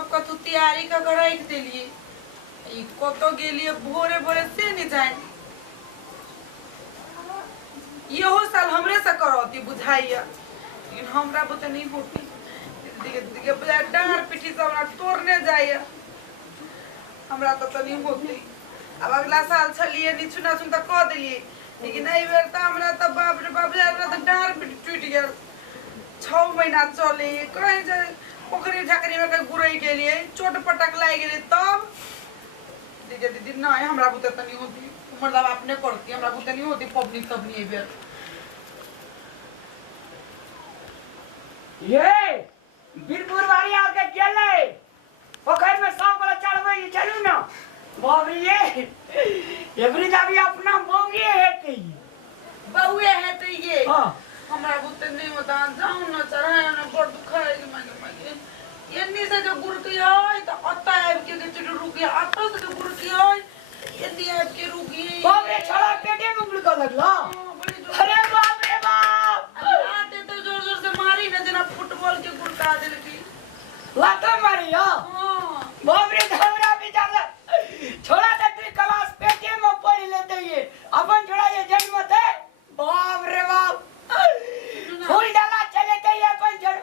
सब कथु तैयारी का रख दिलिए ई कतो गेलिए भोरे भोरे से नहीं जाए यहो साल हमरे से करती बुझाइया लेकिन हमरा बुते नहीं होती दिखे दिखे बुझाए डांर पिटी सब हमरा तोड़ने जाइया हमरा तो नहीं होती अब अगला साल छलिए नी चुना चुन तक कह दिलिए लेकिन एहि बेर त हमरा त बाप रे बाप हमरा त डांर पिटी टूट गेल 6 महीना चले कहीं जे पोखरी झाकरी में कहीं गुरई के लिए चोट पटक लाई गेले तब दीदी दीदी नहीं हमरा बुते त नहीं होती मतलब आपने करती हमरा बुते नहीं होती पबनी तब नहीं बेर ये बीरपुर वाली आके गेले पोखर में सब वाला चढ़वे चलू ना बाबरी ये एवरी दाबी अपना बोंगे है कि बहुए है तो ये हां हमरा बुते नहीं होता जाऊं ना चढ़ाए ना बड़ दुखाए के मागे ये नी से जो गुरु की है तो अत्ता है के चुट रुकी अत्ता से जो गुरु की है ये नी है के रुकी बाबरे छड़ा पेटे में उगल लगला अरे बाप रे बाप आते तो जोर जोर से मारी ना जना फुटबॉल के गुरका दिल की लाता मारी हां बाप रे धमरा बेचारा छोड़ा दे तू क्लास पेटे में पढ़ लेते ये अपन छोड़ा ये जन्म थे बाप रे बाप फूल डाला चले थे ये अपन छोड़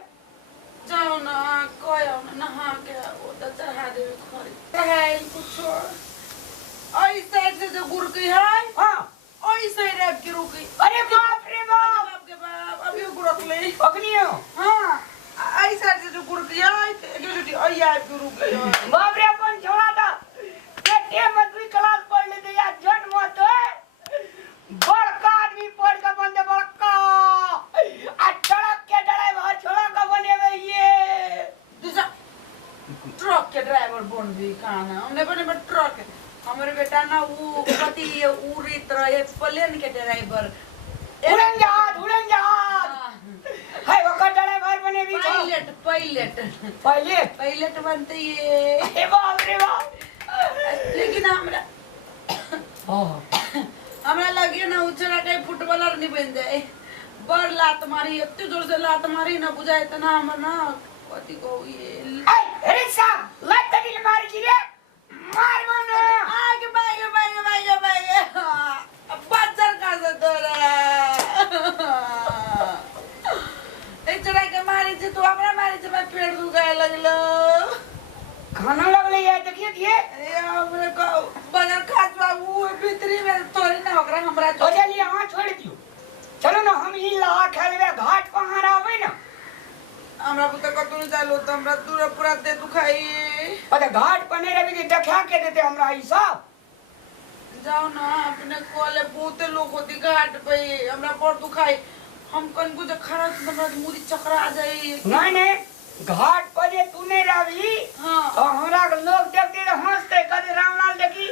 जाओ ना कोई ना नहा के वो तो चढ़ा दे खरी है कुछ आई साइड से जो गुरु की है हां आई साइड है की रुकी अरे बाप रे बाप बाप के बाप अभी गुरक ले अग्नियो हां आई साइड से जो गुरु की है जो जो आई है की रुकी बाप रे अपन छोड़ा था पेटे में तू क्लास पढ़ लेते या जन्म तो बड़का आदमी पढ़ के बंदे बड़का आ ट्रक के ड्राइवर छोड़ा का बने हुए ये दूसरा ट्रक के ड्राइवर बन भी काना हमने बने ट्रक हमारे बेटा ना वो पति उड़ी तरह प्लेन के ड्राइवर उड़न जहाज है वो का ड्राइवर बने भी पायलट पायलट पायलट पायलट बनते ये अरे बाप रे बाप लेकिन हमरा हमरा लगे ना उछला के फुटबॉलर नहीं बन जाए बड़ लात मारी इतनी जोर से लात मारी ना बुझाए इतना हम ना कथी को ये अरे साहब लात तड़ी मार जी रे मार मार आगे बागे बागे बागे बागे बच्चर का से तोरा ए चढ़ा के मारी जे तू हमरा मारी जे मैं पेड़ दुखाए लगलो खाना लगले ये देखिए दिए ए हमरे को बगर खास बाबू भीतरी में तोरी ना ओकरा हमरा तो चलिए हां छोड़ दियो चलो ना हम ही ला खेलवे घाट पहाड़ आवे ना हमरा बुते कतु न चालो त हमरा पूरा दे दुखाई अरे घाट पने रवि के देखा के देते हमरा ई सब जाओ ना अपने कोले बहुत लोग होती घाट पे हमरा पर दुखाई हम कन कुछ खड़ा हमरा मुरी चकरा आ जाई नहीं घाट पर जे तूने रवि हां तो हमरा लोग देखते रह हंसते कदे रामलाल देखी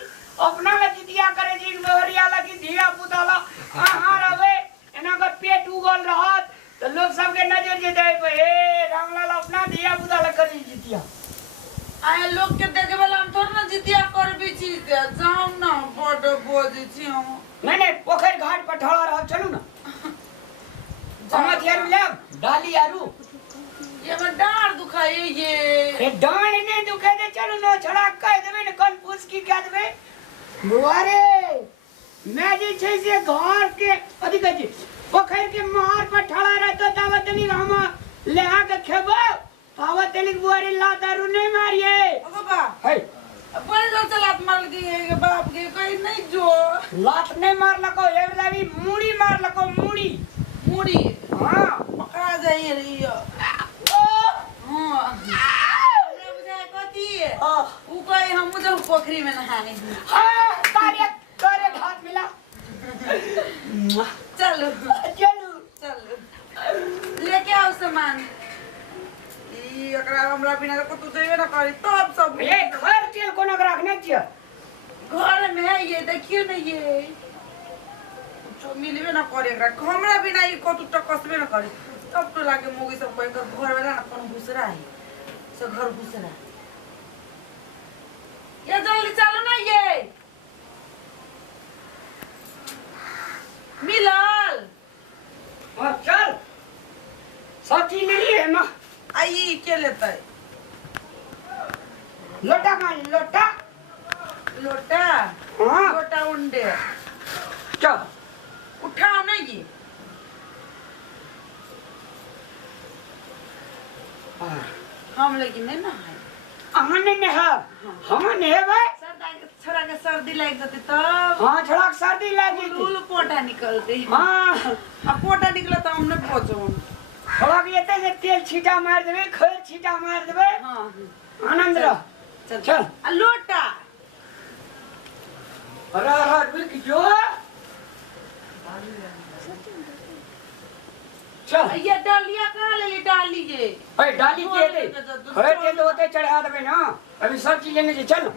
अपना में जितिया करे जी लोहरिया लगी धिया पुताला आहां रवे एना का पेट उगल रहत तो लोग सब के नजर जे दे हे रामलाल अपना धिया पुताला करी जितिया आए लोग के देखे वाला हम थोड़ा ना जितिया कर भी चीज जाओ ना बड़ बोझ छी हम नहीं पोखर घाट पर ठड़ा रह चलू ना समझ यारू लेब डाली यारू ये मैं डार दुखाई ये डांड नहीं दुखे दे चलू ना छड़ा कह देबे न कल पूछ की कह देबे बुआरे मैं जे छै से घर के अथी कह छी पोखर के मार पर ठड़ा रहतो दावत नहीं हम लेहा के खेबो आवत नहीं बुआरे ला दारू नहीं मारिए ओ बाबा है बड़े जोर से लात मार दी है बाप के कोई नहीं जो लात नहीं मार लको एवला भी मुड़ी मार लको मुड़ी मुड़ी हां पकड़ा जाई रही हां हमरा बुझाए कथी ऊ कोई हम जो पोखरी में नहाने हां करे हाथ मिला चलो चलू चलो लेके आओ सामान ई एकरा हमरा बिना को तू देबे ना करी तब सब ये घर के कोना रखने छिए घर में है ये देखियो ना ये जो मिलबे ना करे एकरा हमरा बिना ई को तू कसबे ना करी तब तो लागे मोगी सब कोई घर वाला ना कोनो घुसरा है सब घर घुसरा ये जल्दी चलो ना ये मिलाल चल सब चीज ले लिए ना आई के लेता है लोटा कहाँ है? लोटा लोटा हाँ लोटा उंडे चल उठाओ ना ये हम लेकिन नहीं नहाए अहाँ ने नहा हम नहेबै छोरा के सर्दी लग जाती तब हाँ थोड़ा सर्दी लगी थी उल पोटा निकलते हाँ अब पोटा निकला तो हम नहीं पहुंचो थोड़ा भी एते से तेल छीटा मार देबे खैर छीटा मार देबे हाँ आनंद रह चल चल आ लोटा हर रुक जो चल ये डालिया कहाँ ले ली डाली ये अरे डाली के दे खैर तेल होते चढ़ा देबे ना अभी सब चीज लेने चल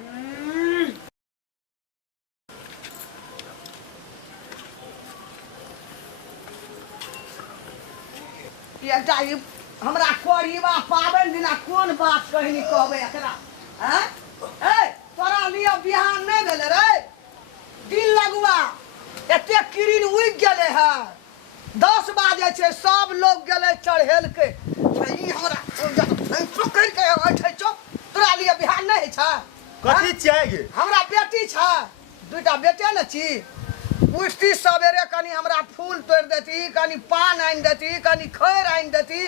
एकटा हमरा कोरीबा पाबनि दिना कोन बात कहनी कहबै एकरा हैं ए तोरा लिए बिहान नहीं भेले रे दिन लगुआ एते किरिन उगि गेले है 10 बाजे छे सब लोग गेले चढ़ेल के ई हमरा पकड़ के बैठे छो तोरा लिए बिहान नहीं छै कथी चाहिए हमरा बेटी छै दूटा बेटे न छी उठती सवेरे कनी हमरा फूल तोड़ देती कनी पान आनि देती कनी खैर आनि देती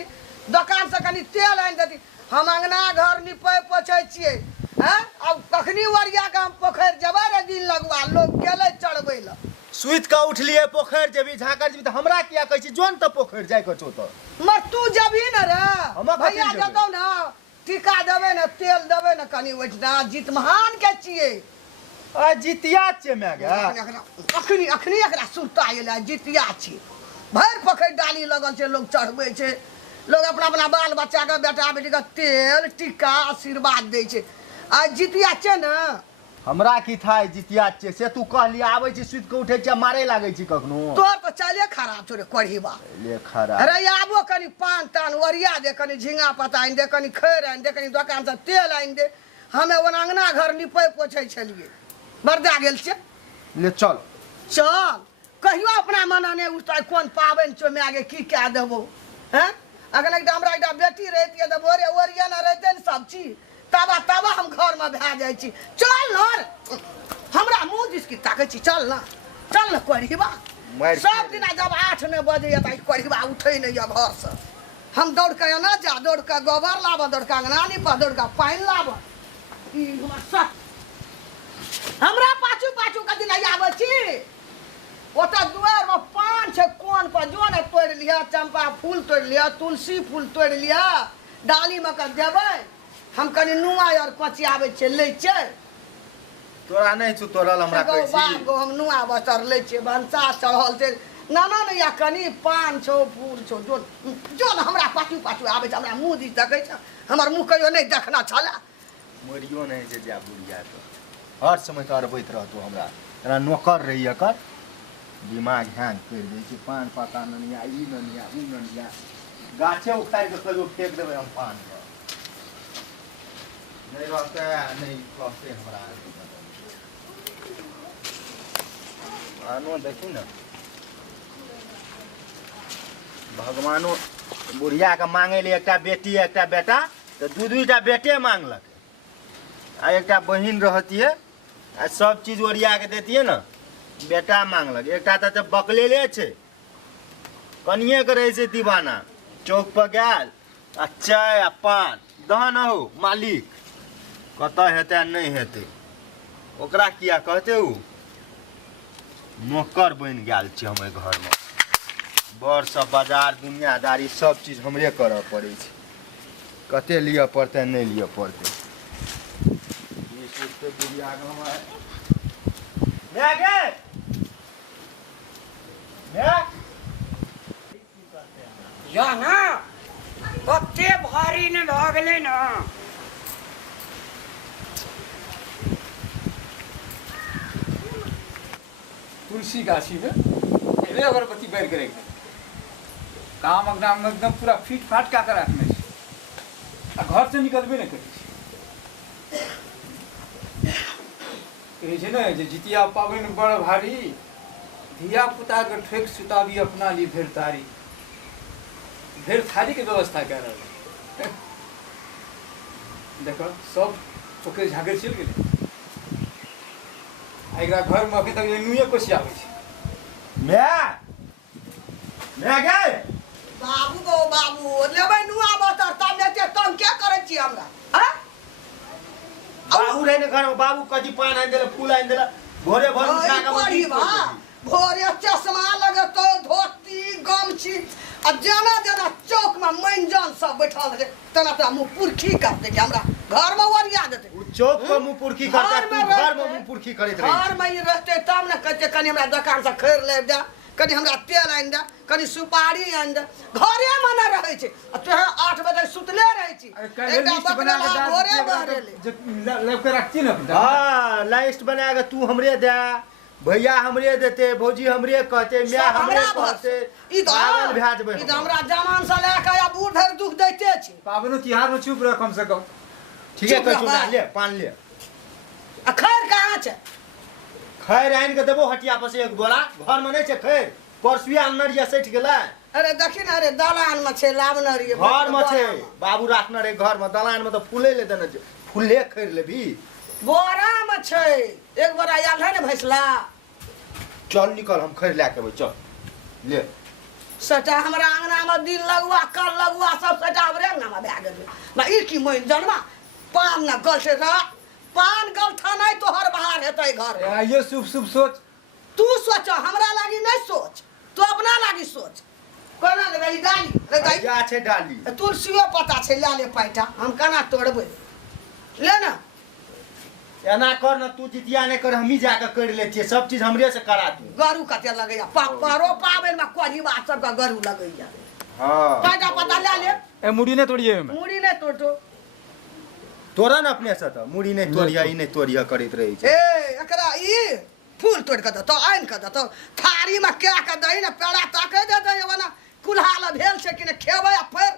दुकान से कनी तेल आनि देती हम अंगना घर निपै पोछै छियै हैं अब कखनी वरिया के हम पोखरि जेबै रे दिन लगवा लोग गेलै चढ़बै ल सुइत का उठलिए पोखर जेबी झाकर जेबी त हमरा किया कहै छी जोन त पोखर जाय क छो त मर तू जबही न रे हम कथी भैया जेबै? जतौ न टीका देबै न तेल देबै न कनी ओइठना जीत महान के छियै आ जितिया छे मै गे अखनी अखनी एकरा सुरता एला जितिया छी भरि पोखरि डाली लगल छै लोग चढ़बै छै लोग अपना अपना बाल बच्चा के बेटा बेटी के तेल टीका आशीर्वाद दै छै आ जितिया छै न हमरा की थाय जितिया छे से तू कहली आबै छी सुइत के उठै छी मारे लागै छी कखनो तोर तो चले खराब छोरे कढ़ीबा ले खरा अरे आबो कनी पान तान ओरिया दे कनी झिंगा पत्ता आनि दे कनी खैर आनि दे कनी दुकान से तेल आनि दे हमे ओन अंगना घर निपै पोछै छलियै बरदा गेल छै ले चल चल कहियो अपना मना नहीं उठता कौन पाबनि छो मैं आगे की क्या देबो हैं अगर एकटा हमरा एकटा बेटी रहती त बोरे ओरिया न रहते न सब चीज तबा तबा हम घर में भए जाइ छी चल न हमरा मुंह दिस की ताकै छी चल न कोढ़ीबा सब दिन जब 8 न बजे त कोढ़ीबा उठै नहीं अब घर से हम दौड़ के ना जा दौड़ के गोबर लाब दौड़ के अंगना नीप दौड़ के पानि लाब ई हमर सब हमरा पाछू पाछू कथी नहीं आबै छी ओतऽ दुआर में पान छै कोन पर जो ने तोड़ लिया चंपा फूल तोड़ लिया तुलसी फूल तोड़ लिया डाली में के देबै हम कनी नुआ और कची आबै छै लै छै तोरा नहीं छु तोरल हमरा कहै छी बागो हम नुआ बचर लै छै भंसा चढ़ल छै नाना ने या कनी पान छौ फूल छौ जो ने हमरा पाछू पाछू आबै छै हमरा मुंह दिस देखै छै हमर मुंह कहियो नहीं देखना छला मरियो नहीं जे जा बुढ़िया तो हर समय तो अरबैत रहतो हमरा एना नौकर रही एकर दिमाग हैंग कर दै छै पान पता ननिया ई ननिया ऊ ननिया गाछे उखाड़ के कहियो फेंक देबै हम पान के नहीं रहते नहीं कहते हमरा आनो देखी न भगवानो बुढ़िया के मांगे ले एकटा बेटी एकटा बेटा तो दूटा बेटे मांगलक आ एकटा बहिन रहतिए आ सब चीज ओरिया के देतिए न बेटा मांगलक एकटा त बकलेले छै कनिए के रहे छै दीवाना चौक पर गेल आ चाय आ पान दहन हो मालिक कतऽ हेतै नहीं हेतै ओकरा किया कहते उ नौकर बनि गेल छै हमर घर में बड़ सब बाजार दुनियादारी सब चीज हमरे करऽ पड़ै छै कते लिअ पड़तै नहीं लिअ पड़तै ई सोचते बुढ़िया गाँव गे जा ना कते भारी न भ गेलै न तुलसी गाछी में एबे अगरबत्ती बैर के रख दे काम एकदम पूरा फिट फाट का रखने छै आ घर से निकलबे नहीं करै छै कहै छै ने जे जितिया पाबनि बड़ भारी धिया पुता के ठोक सुताबी अपना ली भेर तारी भेर थारी के व्यवस्था कह रहा देखो सब ओकरे झागे चल गेलै आ एकरा घर में अभी तक नुए कोसी आबै छै मैं गए बाबू गो बाबू लेबै नुआ बतर तब लेते तंग क्या करे छी हमरा हैं बाबू रहे घर में बाबू कथी पान आनि देले फूल आनि देले भोरे भोर उठा के बड़ी बा भोरे चश्मा लगतो धोती गमछी आ जना जना चौक में मैंजन सब बैठल रहे तना तना मुंह पुरखी करते कि हमरा घर में ओरिया देते उ चौक पर मुंह पुरखी करता तू घर में मुंह पुरखी करैत रही घर में ये रहते तब न कहते कनी हमरा दुकान से खरीद ले दे कनी हमरा तेल आनि दे कनी सुपारी आनि दे घरे में न रहै छै आ तोहे 8 बजे सुतले रहै छी एकटा बकरा भोरे बहरेले लेके रखती ना हां लिस्ट बना के तू हमरे दे भैया हमरे देते भौजी हमरे कहते मैं हमरे कहते ई तो हमरा जवान से लेके या बूढ़ धरि दुख दैते छी पाबनो तिहार में चुप रह कम से कम ठीक है कहू ना ले पान ले आ खैर कहाँ छै खैर आनि के देबो हटिया पर से एक बोरा घर में नहीं छै खैर परसुआ अनरिया सैठ गेलै अरे देखी ना रे दलान में छै लावना रे घर में छै बाबू राखना रे घर में दलान में तो फूले ले देने छै फूले खैर लेबी बोरा में छै एक बोरा आयल है ने भैसला चल निकल हम खैर ला के अबै चल ले सटा हमरा अंगना में दिन लगुआ कल लगुआ सब सटा हमरे अंगना में भए गेल ना ई की मोइन जनमा पान न गल छै रा पान गल था नहीं तो हर बाहर हेतै घर ये शुभ शुभ सोच तू सोच हमरा लागी नहीं सोच तू अपना लागी सोच कोना ले गई डाली रे दाई या छै डाली तुलसियो पता छै ला ले पाइटा हम केना तोड़बै ले ना एना कर ना तू जितिया नहीं कर हम ही जाके कर लेतिए सब चीज हमरे से करा तू गरू कते लगैया पारो पाबेन में कोजी बात सब का गरू लगैया हां पाइटा पता ले ले ए मुड़ी ने तोड़िए में मुड़ी नहीं तोड़ो तोरा न अपने से तो मुड़ी नहीं तोड़िया ई नहीं तोड़िया करैत रही छै ए एकरा ई फूल तोड़ के दतो आइन के दतो थारी में क्या के दही ना पेड़ा ताके दे दे वना कुल्हा ल भेल छै कि ने खेबै आ फिर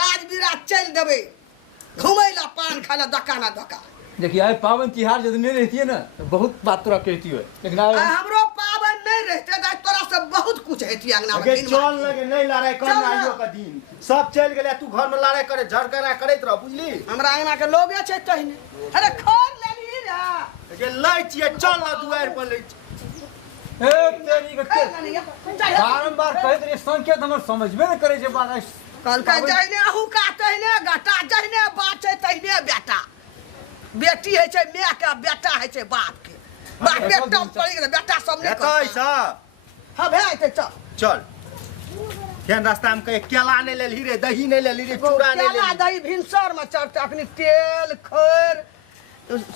राजबीरा चल देबै घुमै ला पान खाना दुकाना दुकान देखिए आए पावन तिहार यदि नहीं रहती है ना तो बहुत बात तोरा कहती है लेकिन आ हमरो पावन नहीं रहते त तोरा से बहुत कुछ हेती अंगना में अगे चल लगे नहीं लड़ाई कर चल ना। आइयो का दिन सब चल गेले तू घर में लड़ाई करे झगड़ा करैत रह बुझली हमरा अंगना के लोगे छै तहिने अरे खोल लेली रे अगे लै छिए चल ना दुआर पर लै छी। ए तेरी के खोल लेली बारंबार कहत रही संकेत हमर समझबे नहीं करे छै बात कल का जइने अहू का तहिने घाटा जइने बात छै तहिने बेटा बेटी है छै माय के बेटा है छै बाप के बाप बेटा पड़ी गेल बेटा सब नहीं एतै सा हां भाई ते चल चल केन रास्ता में कहे केला नहीं लेली रे दही नहीं लेली रे चूड़ा नहीं केला लेली दही भिनसर में चढ़ते अखनी तेल खैर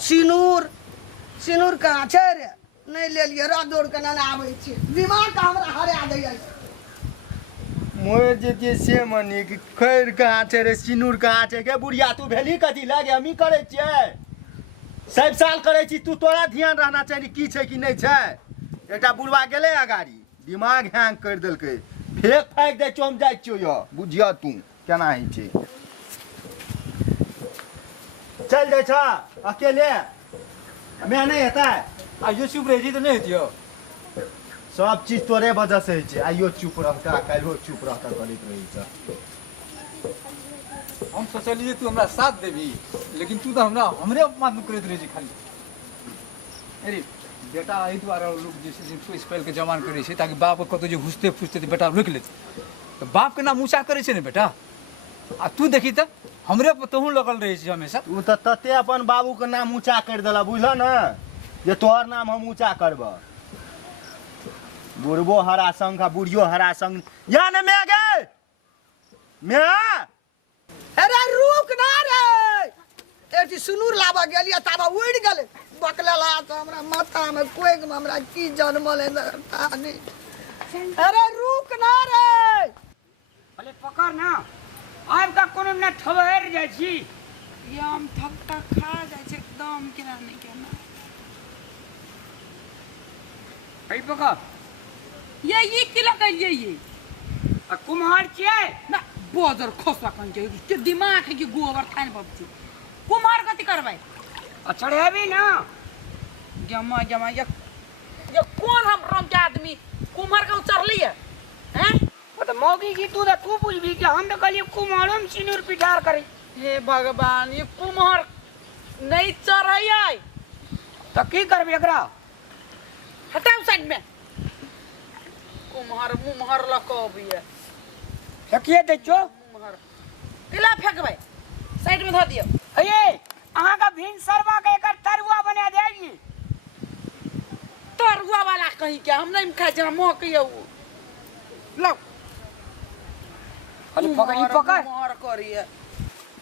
सिनूर कहाँ छै रे नहीं लेलिए रा दौड़ के ना आबै छी दिमाग का हमरा हरा दैया मोर जे से मनी कि खैर कहाँ छै रे सिनूर कहाँ छै के बुढ़िया तू भेली कथी लागे हमी करे छियै सब साल करे छी तू तोरा ध्यान रहना चाहिए की छै कि नहीं छै एकटा बुढ़वा गेले अगाड़ी दिमाग हैंग कर देलकै फेक फाइक दे चोम जाइ छियो यो बुझिया तू केना ही छै चल जाइ छ अकेले मैं नहीं हेतै आइयो चुप रह जी तो नहीं होती हो सब चीज तोरे वजह से छै आइयो चुप रहता काल्हो चुप रहता करैत रही छ हम सोचलिए तू हमरा साथ देबी लेकिन तू तो हमरा हमरे अपमान करैत रही छी खाली अरे बेटा एहि दुआरे लोग जे छै से स्पेल के जमान करै छै ताकि बाप कतो जे घुसते फुसते तऽ बेटा रोकि लेतै तो बाप के नाम ऊँचा करे छै ने बेटा आ तू देखी तो हमरे पर तोहू लगल रहे छी हमेशा तू तो तते अपन बाबू के नाम ऊंचा कर देला बुझल न जे तोहर नाम हम ऊंचा करब बुढ़बो हरा संग आ बुढ़ियो हरा संग या न मैं गए मैं अरे रुक ना रे एटी सुनूर लाबा गेलिया ताबा उड़ गेले बकला ला त हमरा माथा में कोइग में हमरा की जन्मल है तानी अरे रुक ना रे भले पकड़ ना आब का कोनो न ठहर जाइ छी ये हम थकता खा जाए छै एकदम केना नहीं केना कई पकड़ ये किला करिए ये आ कुम्हार छियै ना बोजर खोसा कन के के दिमाग है कि गोबर खान पबची कुमार कथि करबै आ चढ़ेबी ना जमा जमा ये कौन हम रंग के आदमी कुमार का उचरलिए हैं वो तो मौगी की तू पूछबी कि हम तो कहलिए कुम्हारों में सिनूर पिठार करे हे भगवान ये कुमार नहीं चढ़ै तो की करबे एकरा? हटाओ साइड में कुम्हर मुम्हर लकबिए फेकिए दे छो। मुम्हर किला फेंकबै साइड में धऽ दियौ अये अहाँ का भिन सरवा के एकर तरुआ बना देगी। तरुआ वाला कहीं के हम नहीं खाइ जना मोह के उ लो खाली पकड़ ई पकड़। मुम्हर करिए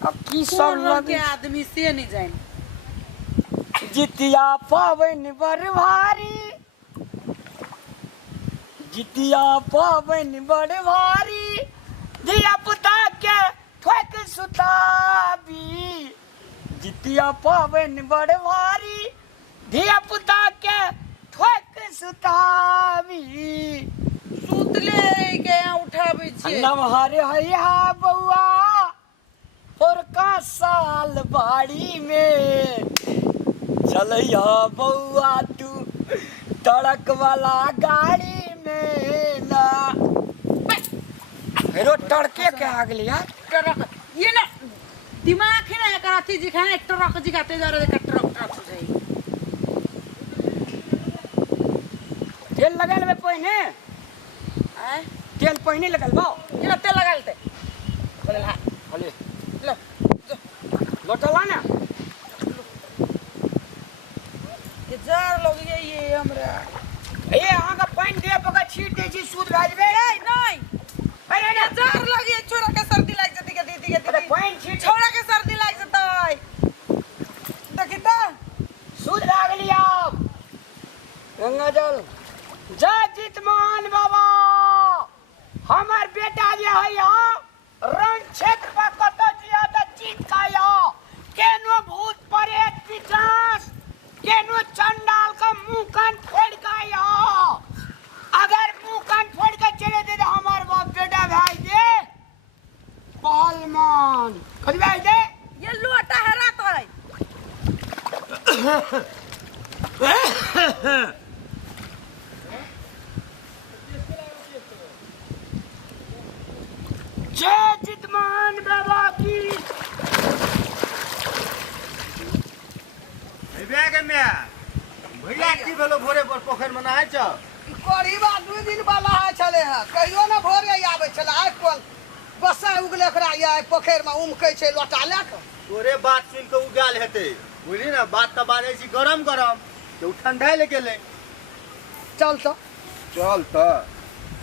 अब की सब सब लगे के आदमी से नहीं जाइन जितिया पावन बड़ भारी, जितिया पावन बड़ भारी, धिया पुता के ठोक सुताबी। जितिया पावन बड़ भारी, धिया पुता के ठोक सुताबी। सुतले के उठाबै छियै नमहर हैया बउआ और का साल बाड़ी में, चलैया बउआ तू टड़क वाला गाड़ी में ना। हेरो टड़के के आ गेली यार। ट्रक ये ना दिमाग है ना एक अथी जी खाना ट्रक जी खाते जा रहे ट्रक हो जाए तेल लगा लेबे पहिने, आय तेल पहिने लगल बा। ये तेल लगा लेते बोले ला भले लो लोटला ना ये जार लोग ये हमरा ए अहाँ का पानी दे पका छीट दे छी सूद भाजबे। ए नहीं अरे ये जार लगी है छोरा के सर्दी लाग जती के दीदी के अरे दीदी पानी छीट छोरा के सर्दी लाग जतै देखिता सूद लागली आप गंगा जल। जय जितमान बाबा हमार बेटा जे है या रण क्षेत्र पर कत जिया त जीत काया केनो भूत प्रेत पिशाच केनो चंडाल का मुंह कान फोड़ काया। अगर मुंह कान फोड़ के चले दे तो हमार बाप बेटा भाई दे पहलवान कभी भाई दे ये लोटा हरा तो है जय जितमान बाबा की। भैया की भेलो भोरे पर पोखर में नहाय छ? करीबा 2 दिन वाला है चले है कहियो ना भोरे आवे छले आइ कोन बसा उगले ओकरा या पोखर में उमकै छै लोटा ले के। तोरे बात सुन के उगाल हेते बुझली ना बात त बारे छी गरम गरम तो ठंडा ले गेले। चल तो चल त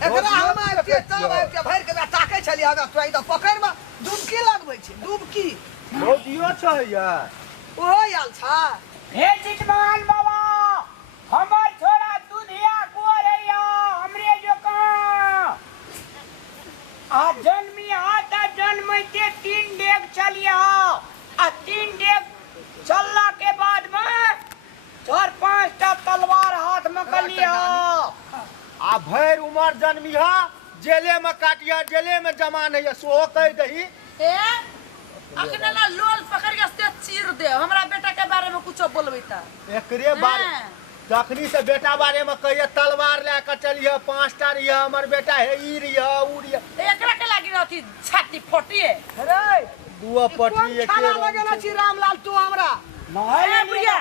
एकरा हम आके तब आके भर के ताकै छली हगा तोइ त पोखर में डुबकी लगबै छै डुबकी भौजियो छ यार ओहो आयल छ। हे जितमान बाबा हमार छोरा दुधिया कुंवर है या हमरे जो का आ जन्मी आता जन्मते 3 डेग चलिया आ 3 डेग चलला के बाद में 4-5 टा तलवार हाथ में कलिया। आ भैर उमर जन्मी हा जेले में काटिया जेले में जमा नहीं सोहो कह दही। ए अखने ना लोल पकड़ के से चीर दे हमरा बेटा के बारे में कुछ बोलबै त एकरे बार तखनी से बेटा बारे में कहिए तलवार ले के चलिए 5 टा रिया हमर बेटा है ई रिया उ रिया एकरा के लागी रहती छाती फटिए रे दुआ पटी कोन एके खाना लगेला छी रामलाल तू हमरा ए बुढ़िया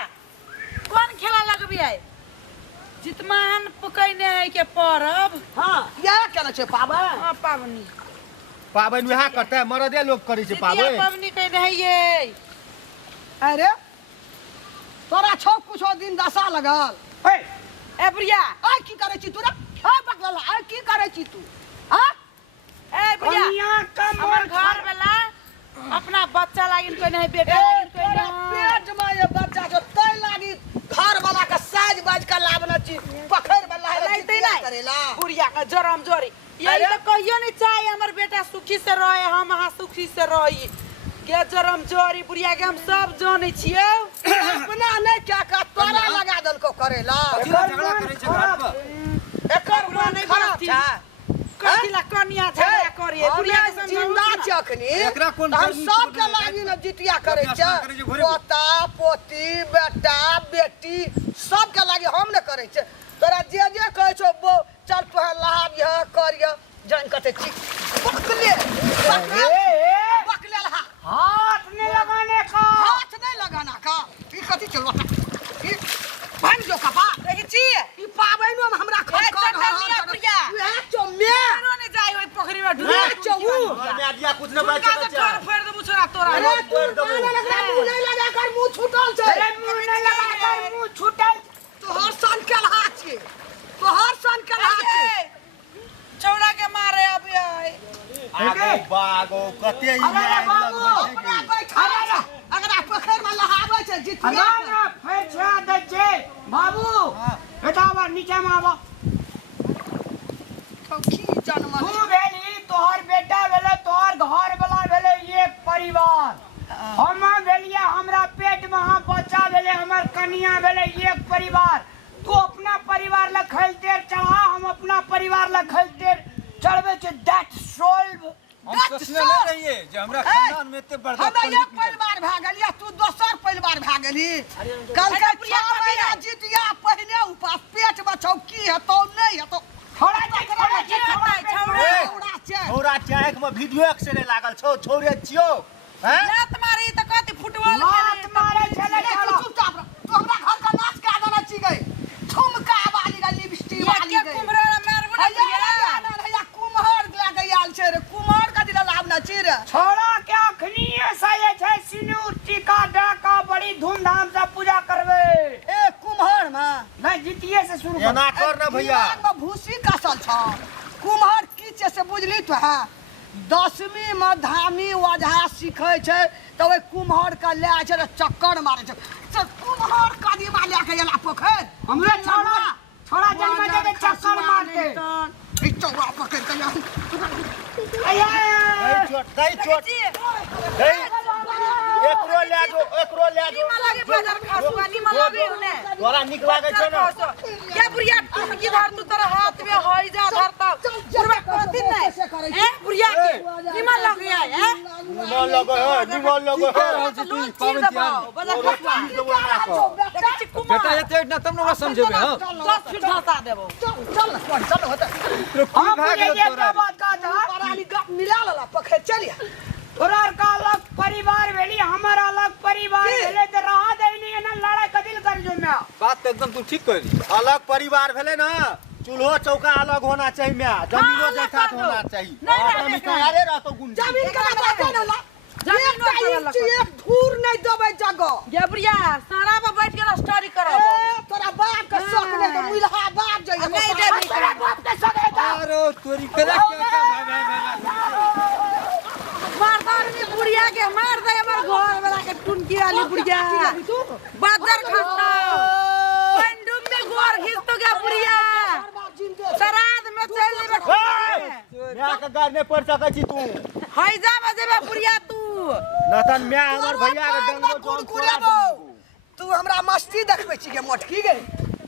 कौन खेला लगबी है जितमान पकैने है के परब हां या केना छै पाबन हां पावनी पाबन वहा करते है मरदे लोग करी छै जितिया पाबन। पावनी कहने है ये अरे तोरा छौ कुछो दिन दशा लगल ए ए बुढ़िया आ की करे छी तू रे आ बकला आ की करे छी तू हां ए बुढ़िया कन्या का हमर घर वाला अपना बच्चा लागिन कहने है बेटा लागिन कहने पेट में ये बच्चा जो तै लागी घर वाला का साज बाज का लावना छी पखर वाला नहीं तै नहीं करेला बुढ़िया का जरम जोरी यही तो कहियो नहीं चाहे हमर बेटा सुखी से रहे हम अहाँ सुखी से रही के जरम जोरी बुढ़िया के हम सब जाने छियै अपना नहीं क्या का तोरा लगा दल को करेला झगड़ा करे छै घर पर एकर मन नहीं खराब करती। छै कथिला कनिया झगड़ा करिए बुढ़िया के जिंदा समझाऊ छै अखनी एकरा कोन हम गर्मी सब छोड़ के दे, लागी न जितिया करे अपना छै अपना करे छै घरे। पोता पोती बेटा बेटी सब के लागी हम न करे छै तोरा जे जे कहै छौ वो चल पहन लहाब यह करिय जान कते छी पकले ए पकले लहा हाथ नहीं लगाने का हाथ नहीं लगाना का कान फोड़ देबो छोरा तोरा अरे तू कान लगा मुंह नहीं लगा कर मुंह छूटल छे अरे मुंह नहीं लगा कर मुंह छूटल तोहर सन के हाथ छे तोहर सन के हाथ छे छौड़ा के मारे अभी आए आगो बागो कते ही अरे बाबू अपना बैठा अगर आप पोखर में नहावे छे जितिया ना फेर छा दे छे बाबू बेटा आवा नीचे में आवा की जन्म तू भेली तोहर बेटा भेले तोहर घर वाला भेले एक परिवार हम भेलिए हमरा पेट में हम बच्चा भेले हमर कन्या भेले एक परिवार तू अपना परिवार ला खलते चढ़ा हम अपना परिवार ला खलते चढ़बे छे दैट सोल्व हम सोचने ले रहिए जे हमरा खानदान में एते बड़का हमें एक परिवार भा गेलिया तू दोसर परिवार भा गेली कल के 6 महीना जितिया पहले उपास पेट बचाओ की हेतौ नहीं हेतौ थोड़ा छे छोरा चाक में वीडियो एक्सरे लागल छौ छोरे छियो हैं लात मारी त कति फुटबॉल लात मारे छले तू चलो चुपचाप रह तू हमरा घर का नाच के आना ची गई ठुमका वाली गई लिपस्टिक वाली के गई कुमरा मारबो ना भैया कुम्हार लगे आल छे रे कुम्हार का दिला लाभ ना छी रे छोड़ा के अखनिए सये छे सिनूर टीका डाका बड़ी धूमधाम से पूजा करबे ए कुम्हार में नहीं जितिए से शुरू कर एना कर ना भैया में भूसी कसल छ कुम्हार की छे से बुझली तो है 10वीं में धामी वजह सीखे छे तो ओइ कुम्हार का ले छे रे चक्कर मारे छे से कुम्हार का दिमा लेके एला पोखर हमरे छोड़ा जन्म दे चक्कर मारते ई चौड़ा पकड़ के आया दई चोट एकरो ले जो लागे बाजार खासुआ नी लागे ने तोरा निक लागे छै ना क्या बुढ़िया तुम की धर तू तेरा हाथ में होई जा धरता पूरा कोती नहीं ए बुढ़िया के निमन लग गया है निमन लगो है लून चीर दबाओ बाजार खासुआ बेटा एते ना तब न समझेबे हां 10 फीट धसा देबो चल होता हम मुझे ये बात का था पराली गप मिला लला पोखर चलिया तोरा का अलग परिवार भेली हमर अलग परिवार भेले त रहा दे नहीं ना लड़ाई कदिल कर जो मैं बात तो एकदम तू ठीक कहली अलग परिवार भेले ना चूल्हो चौका अलग होना चाहिए म्या जमीनो जैसा होना चाहिए नहीं, मिठारे रहतो गुंज जमीन का बात है ना जमीन एक एक धूर नहीं दबे जगह ये बुढ़िया सारा पे बैठ के स्टोरी करो तोरा बाप का शौक नहीं तो मुल्हा बाप जाइए नहीं देबी तेरा बाप के सगे था अरे तोरी करा क्या मारदार में बुढ़िया के मार दे हमर घर वाला के टुनकी वाली बुढ़िया बाजार खाता पंडुम में गोर घिस तो गया बुढ़िया श्राद्ध में चल जेबे म्या के गार ने पड़ सकै छी तू हैजा में जेबे बुढ़िया तू नतन म्या हमर भैया के डंगो जोन कुरकुरे तू हमरा मस्ती देखबे छी के मोटकी गे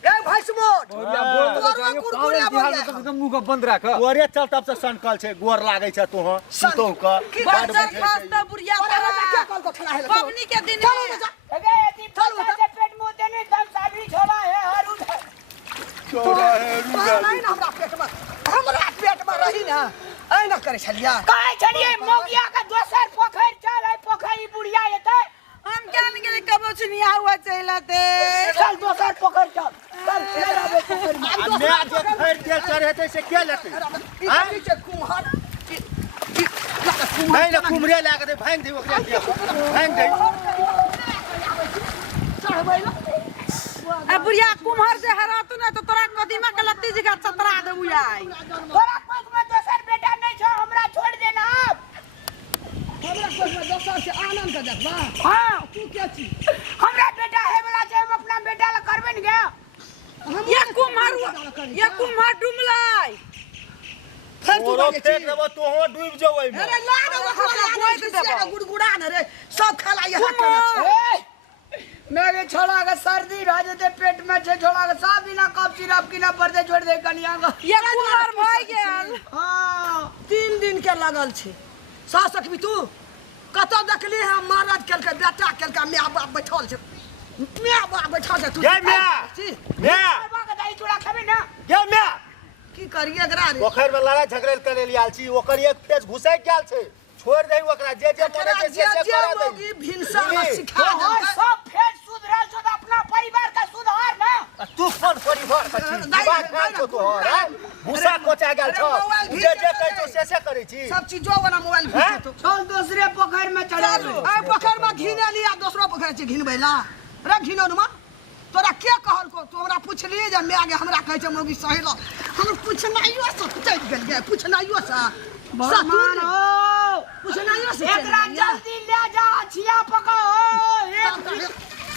ए भैंस मोट मुंह का बंद रख गोरे चल तब से सनकल छै गोर लागे छै तू ह सुतो क बाजार खाता बुढ़िया क्या तारा कल को खड़ा है पबनी के दिन अगे एती से पेट मुंह देने दम साबरी छोड़ा है हर उधर छोरा है नहीं ना हमरा पेट में रही ना ऐ ना करे छलिया काहे छड़िए मोगिया का दोसर पोखर चल है पोखरी बुढ़िया एते हम क्या निकले कबो सुनिया हुआ चलाते चल दोसर पोखर चल तेरा पोखर में म्या जे खैर के चढ़ेते से के लेते ई के कुम्हार नहीं ना कुमरे लाके दे भांग दे ओकरे भांग दे चढ़बै ना अब बुढ़िया कुम्हार से हरा तू ना तो तोरा कदीमा के लत्ती जी का चतरा दे बुझाई तोरा कोई में दोसर बेटा नहीं छो हमरा छोड़ देना अब हमरा कोई में दोसर से आनंद का देखबा हां तू क्या छी हमरा बेटा है वाला छै हम अपना बेटा ला करबे न गया ये कुम्हार डुमलाई फिर तू ओरो लगे फेंक छी देबो तो हो डूब जेबै में अरे ला ना वो गुड़गुड़ा न रे सब खाला यहां के मेरे छोड़ा का सर्दी राजते पेट में छे छोड़ा का साफ बिना कप सिरप की ना पर्दे छोड़ दे कनिया का ये कुम्हार भाई गेल हां 3 दिन के लगल छे सासक भी तू कत देखली है महाराज केल के बेटा केल के माय बाप बैठल छे माय बाप बैठल छे तू के म्या म्या बाबा का दही चूड़ा खाबे ना के म्या की करिए एकरा रे पोखर में लड़ाई झगड़े करे लियाल छी ओकर एक फेस घुसै गेल छै छोड़ दे ओकरा जे मरे छै से करे दे मोगी भिनसा में सिखा और दे सब फेर सुधरल छो अपना परिवार का सुधार ना तू फोन परिवार का छी बात कर तो तोहर भूसा कोचा गेल अरे छौ मोबाइल जे घीच जे के कहै छौ चले। से करै छी सब चीजो वाला मोबाइल हैं? घीच तो चल दूसरे पोखर में चला चलू ए पोखर में घिने लिया दूसरो पोखर से घिनबै ला रे घिनो नमा तोरा के कहल को तू हमरा पूछली जे मैं आगे हमरा कहै छै मौगी सहेलो हम पूछनाइयो से चल गेलिए पूछनाइयो से भगवान हो पूछनाइयो से एकरा जल्दी ले जा छिया पका हो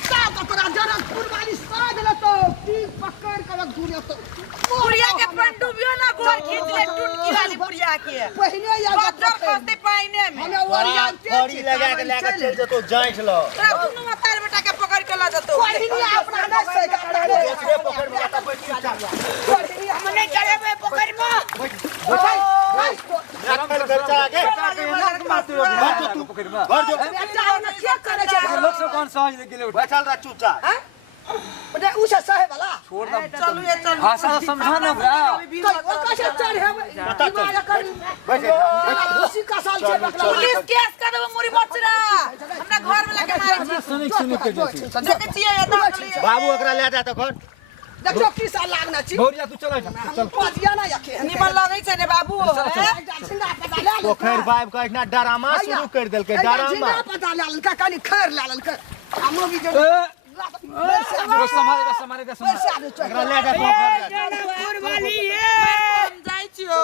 सब तोरा जनकपुर वाली साज ले तो ती पकड़ के रख दूरिया तो बुढ़िया के पंडुबियो ना गोर खींच ले टुटकी वाली बुढ़िया के पहले या बच्चर खसते पाइने में हमें ओरियंटे खड़ी लगा के लेके चल जतो जांच लो तोरा दुनू मातार बेटा के पकड़ के ला जतो पहले अपना नहीं से दूसरे पोखर में जाता बैठ जा हमने चले बे पोखर में रखल खर्चा आगे घर जो क्या करे छै लोग सब कौन समझ ले गेले बैठल रह चुपचाप हैं ओदे उसे सहे वाला छोड़ दम चलू ये चल भाषा समझा ना बा तो ओ कैसे चढ़े पता चल बैठे उसी का साल से बकला पुलिस केस कर देबो मुरी बचरा हमरा घर में लाके मारे सुनिक के जैसे देखे छियै ये दाग लिए बाबू एकरा ले जा त घर देखो की साल लागना छी भौरिया तू चल चल पजिया ना यके निमन लगै छै ने बाबू पोखर बाब का इतना डरामा शुरू कर देलकै डरामा पता लालन का कनी खैर लालन का हमो भी जो समारेगा एकरा ले जा पोखर जनकपुर वाली ये हम जाइ छियो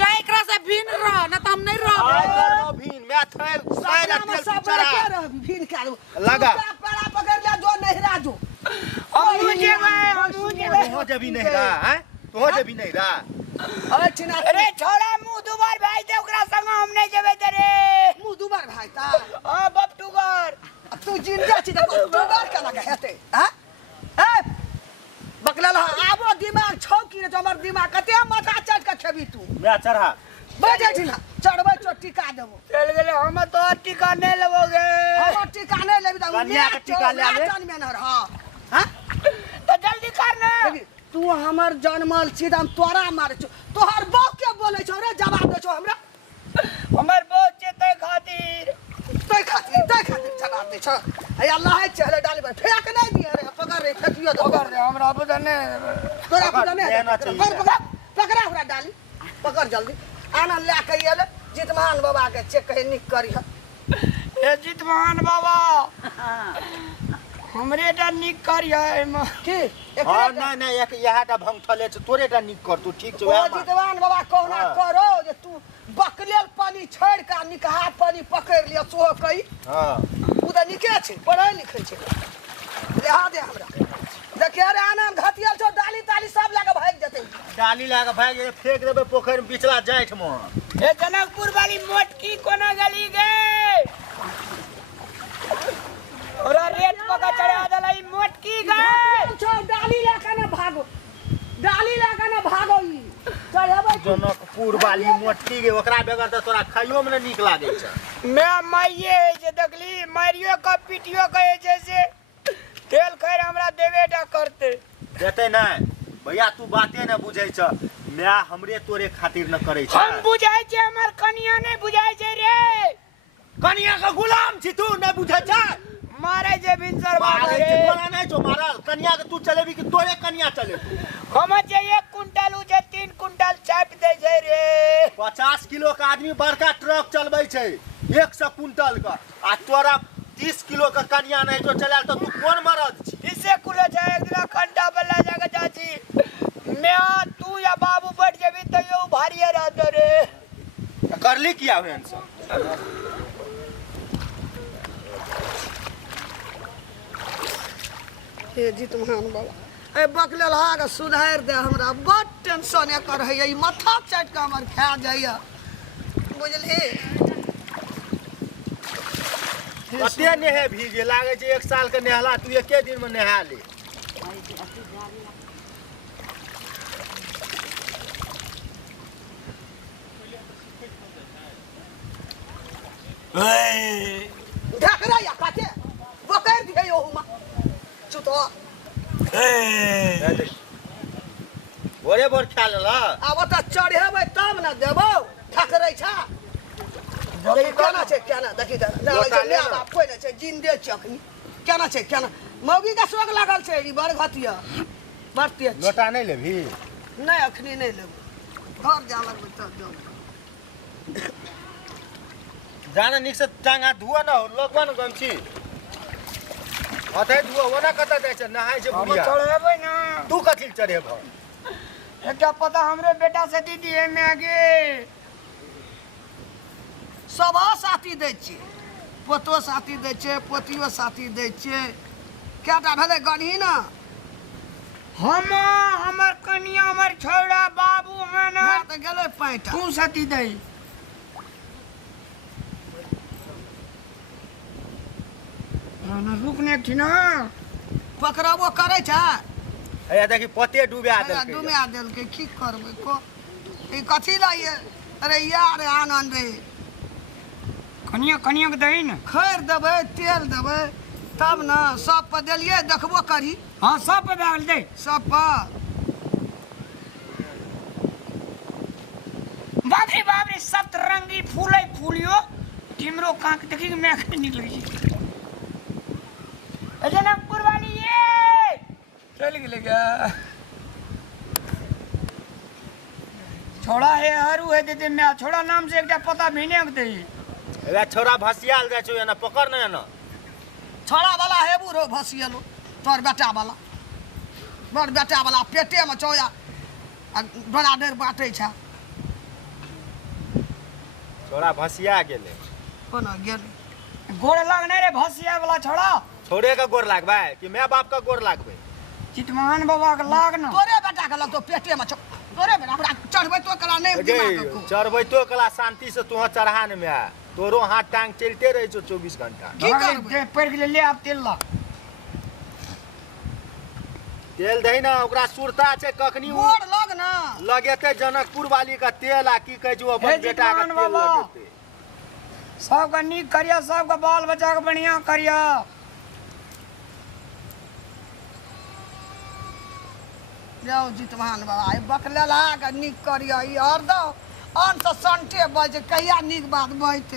का एकरा से भिन रह न त हम नहीं रह आय करबो भीन मैं थैर साइड तेल चरा भीड़ कर लगा पड़ा पकड़ ले जो नहरा जो हम मुझे गए हो जबी नहीं रहा हैं तो हो जबी नहीं रहा अरे चिना अरे छोड़ा मुंह दुबार भाई दे ओकरा संग हम नहीं जेबे तेरे मुंह दुबार भाई ता हां बपटूगर तू जिंदा छी त दुबार का लगा हेते हैं ए बकला आबो दिमाग छौ की रे हमर दिमाग कते माथा चट के खेबी तू मैं चढ़ा बजे छी ना चढ़बै चोटी का देबो चल गेले हम तो टिका नहीं लेबोगे हम टीका नहीं लेबी त कन्या के टीका ले ले। में न रह हां तो जल्दी कर ना तू हमर जन्मल छी हम तोरा मारे छौ तोहर बाप के बोले छौ रे जवाब दे छौ हमरा हमर बहुत चेते खातिर तै खातिर जवाब दे छौ ए अल्लाह है चले डाली पर फेंक नहीं दिए रे पकड़ रे फेंकियो तो पकड़ दे हमरा बुझा ने तोरा पकड़ नहीं लेना चाहिए। पकड़ा हमरा डाली पकड़ जल्दी आना ले के ये जितमान बाबा के चेक कहे निक करी ए जितमान बाबा हमरे टा निक करिया एमे की हां नहीं नहीं एक यहाटा भंगठले छ तोरे टा निक कर तू ठीक छ ओ जितमान बाबा कहना हाँ। करो जे तू बकलेल पानी छोड़ का निकहा पानी पकड़ लिया सो कई हां उ त निके छै पढ़ै लिखै छै लेहा दे हमरा देखिए रे आनंद घटियल छौ डाली ताली सब लगा भाग जते डाली लाके भाग जे फेंक देबे पोखर में बिचला जाइठ में ए जनकपुर वाली मोटकी कोना गली गए और रेत पका चढ़ा दलाई मोटकी गए छौ डाली लेके ना भागो ई चढ़बै जनकपुर वाली मोटकी के ओकरा बेगर त तोरा खाइयो में नीक लागे छ मैं माइये जे देखली मारियो का पीटियो कहे जैसे तेल खैर हमरा देवेटा करते देते नहीं भैया तू बाते न बुझै छ मैं हमरे तोरे खातिर न करै छ हम बुझाई छे हमर कनिया नहीं बुझाई छे रे कन्या का गुलाम छी तू न बुझै छ मारे जे भिनसर मारे मारे छ तोरा नहीं छो मारल कन्या के तू चलेबी कि तोरे कन्या चले हम जे 1 कुंटल उ जे 3 कुंटल चाप दे छै रे 50 किलो का आदमी बड़का ट्रक चलबै छै 100 कुंटल का आ तोरा 30 किलो का कन्या नहीं तो चलाल तो तू कौन मरद छी इससे कुले छै एक दिन खंडा बल्ला जाके जाची मैं तू या बाबू बैठ जेबी तो यो भारिये रहत रे करली किया हुएन से हे जितमान बाबा ए बकलेल हाग सुधार दे हमरा बड़ टेंशन कर है ई माथा चाट के हमर खा जाइया बुझली कते नेहे भीगे लागे छै 1 साल के नेहला तू एके दिन में नहा ले ढकरा या काटे बकर दिए यो हुमा चुतो बोरे बोर खा लेला अब त चढ़ेबै तब न देबौ ढकरै छा देखि केना छै केना देखि त लोटा ले ले कोइ न छै जिंदे चखनी केना छै केना मौगी का सोग लागल छै ई बड़ घटिया बड़ तेज लोटा नहीं लेभी नहीं अखनी नहीं लेबो घर जा लगबै तब जाऊ जाना निक से टांग हाथ धुआ न लगवा न गमछी अथे धुआ ओना कता जाय छ नहाय छै हम बुढ़िया चढ़ेबै ना तू कथि चढ़ेब एकटा पता हमरे बेटा से दीदी है मैं आगे सब साथी दै छियै पोतो साथी दै छियै पोतियो साथी दै छियै कएटा भेलै गढ़ी न हम हमर कनिया हमर छोड़ा बाबू है ना हमरा तऽ गेलै 5टा तू सती दे ना रुकने थी ना पकड़बो करै छै ए देखि पते डुबा देलकै डुमिया देलकै की करबै को ई कथी लाइए अरे यार आनन्द रे कनिया कनिया के दही ना खैर देबै तेल देबै तब न सब पर देलियै देखबो करी हाँ सब पे डाल दे सब पर बाप रे सतरंगी फूले फूलियो टिमरो कांक देखी मैं निकल गई जनकपुर वाली ये चल गई क्या छोड़ा है हरू है देते मैं छोड़ा नाम से एकटा पता भी नहीं दे ए छोरा भसियाल जाय छ एना पकड़ न एना छोड़ा वाला हेबू रो भसियलो तोर बेटा वाला बड़ बेटा वाला पेटे में चौया बड़ा देर बाटे छै छोरा भसिया गेले कोना गेल गोड़ लगने रे भसिया वाला छोड़ा छोड़े का गोर लागबे कि माय बाप का गोर लागबे चितमान बाबा के लाग ना तोरे बेटा के लग तो पेटे में तोरे बेटा हमरा चढ़बै तो कला नहीं दिमाग को चढ़बैतो कला शांति से तू चढ़ान में आ तोरो हाथ टांग चलते रहे छो 24 घंटा की करबै पैर के ले आप तेल ला तेल दही ना ओकरा सुरता छै कखनी उ गोड़ लग ना लगेते जनकपुर वाली का तेल आ की कहै छै अपन हे बेटा का जितमान तेल बाबा। लगेते सबका नीक करिया सबका बाल बच्चा के बढ़िया करिया जाओ जितवान बाबा ई बकलेला के नीक करिया ई और दो अन से संटे बजे कहिया नीक बात बहते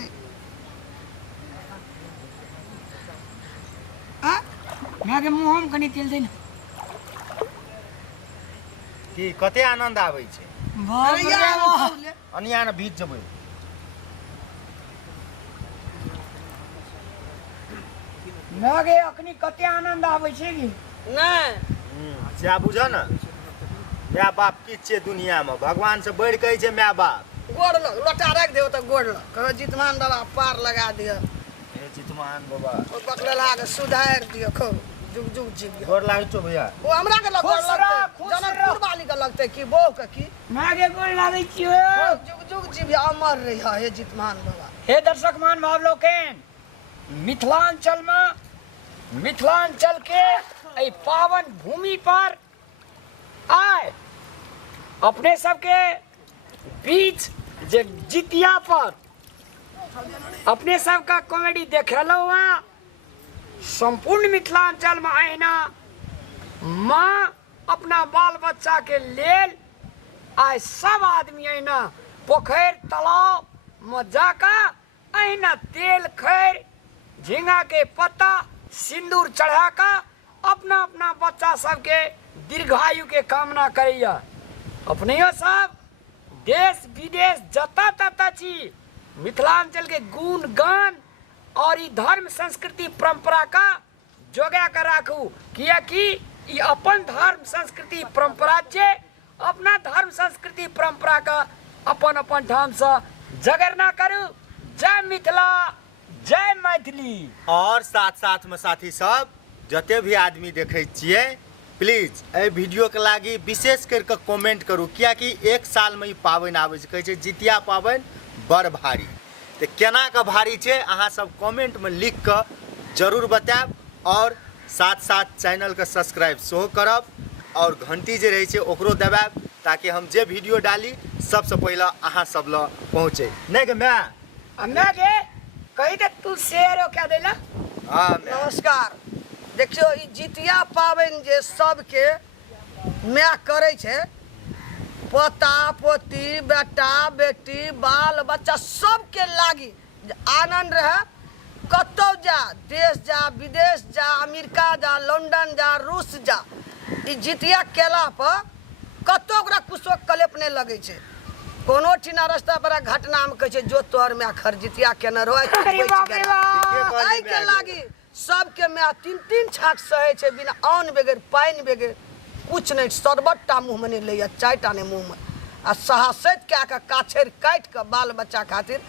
हां मैं के मुंह हम कनी तेल दे ना की कते आनंद आबै छै बाप अरे रे यार वाह। अनिया न भीज जबै मैं के अखनी कते आनंद आवे छै की नहीं से बुझ न माय बाप की छै दुनिया में भगवान से बढ़ कहै छै माय बाप गोड़ लग लोटा रख देओ तो गोड़ लग कहो जितवान बाबा पार लगा दियो हे चितमान बाबा ओ बकलेला के सुधार दियो खो जुग जुग जीव गोर लागै छौ भैया ओ हमरा के लग खुश रह, खुश रह। जनकपुर वाली के लगते की बहू के की मैं के गोल लागै छियो जुग जुग जीव अमर रही है जितवान बाबा हे दर्शक मान भाव लोकेन मिथिलांचल में मिथिलांचल के ए पावन भूमि पर आए अपने सबके बीच जे जितिया पर अपने सबका कॉमेडी देखेलो हुआ संपूर्ण मिथिलांचल में आईना माँ अपना बाल बच्चा के लेल आए सब आदमी आईना पोखर तालाब में जाकर आईना तेल खैर झींगा के पत्ता सिंदूर चढ़ा कर अपना अपना बच्चा सबके दीर्घायु के कामना करिया अपने सब देश विदेश जता तता छी मिथिलांचल के गुण गान और ई धर्म संस्कृति परंपरा का जोगा कर राखू किया कि ई अपन धर्म संस्कृति परंपरा छे अपना धर्म संस्कृति परंपरा का अपन अपन ढंग से जगरना करू जय मिथिला जय मैथिली और साथ साथ में साथी सब जते भी आदमी देखे छिए प्लीज ए वीडियो के लागी विशेष करके कमेंट करू किया कि एक साल में ई पावन आबै छै कहै छै जितिया पावन बड़ भारी तो केना के भारी छै अहाँ सब कमेंट में लिख के जरूर बताएब और साथ साथ चैनल के सब्सक्राइब सेहो करब और घंटी जे रहै छै ओकरो दबाएब ताकि हम जे वीडियो डाली सबसे पहले अहाँ सब ल पहुँचे नहीं के मैं अन्ना के कही दे तू शेर हो क्या देला हाँ मैं नमस्कार देखियो ई जितिया पाबनि जे सबके माय करै छै पोता पोती बेटा बेटी बाल बच्चा सबके लागी जे आनंद रहे कतौ जा देश जा विदेश जा अमेरिका जा लंदन जा रूस जा ई जितिया केला पर कतौ ओकरा कुछो कलेप नहीं लगै छै कोनो ठिना रास्ता पर घटना में कहे जो तोहर में खरजितिया केने रहो अरे बाप रे बाप आई के लागी सबके में 3-3 छाक सहे छे बिना अन्न बगैर पानी बगैर कुछ नहीं शरबतटा मुंह में नहीं ले 4टा ने मुंह में आ सहासत क्या का काछेर काट के बाल बच्चा खातिर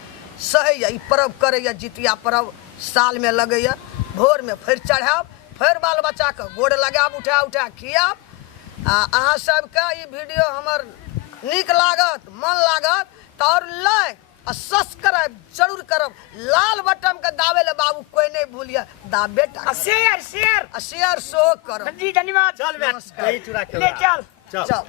सहे ई पर्व करे जितिया पर्व साल में लगे भोर में फिर चढ़ाब फिर बाल बच्चा के गोड़ लगाब उठा उठा खियाब आ अहाँ सबके ई वीडियो हमर निक लागत मन लागत तो और लाइक और सब्सक्राइब जरूर करब लाल बटन के दाबे ले बाबू कोई नहीं भूलिए दा बेटा शेयर शेयर शेयर सो करब जी धन्यवाद चल बेटा दही चूड़ा ले चल चल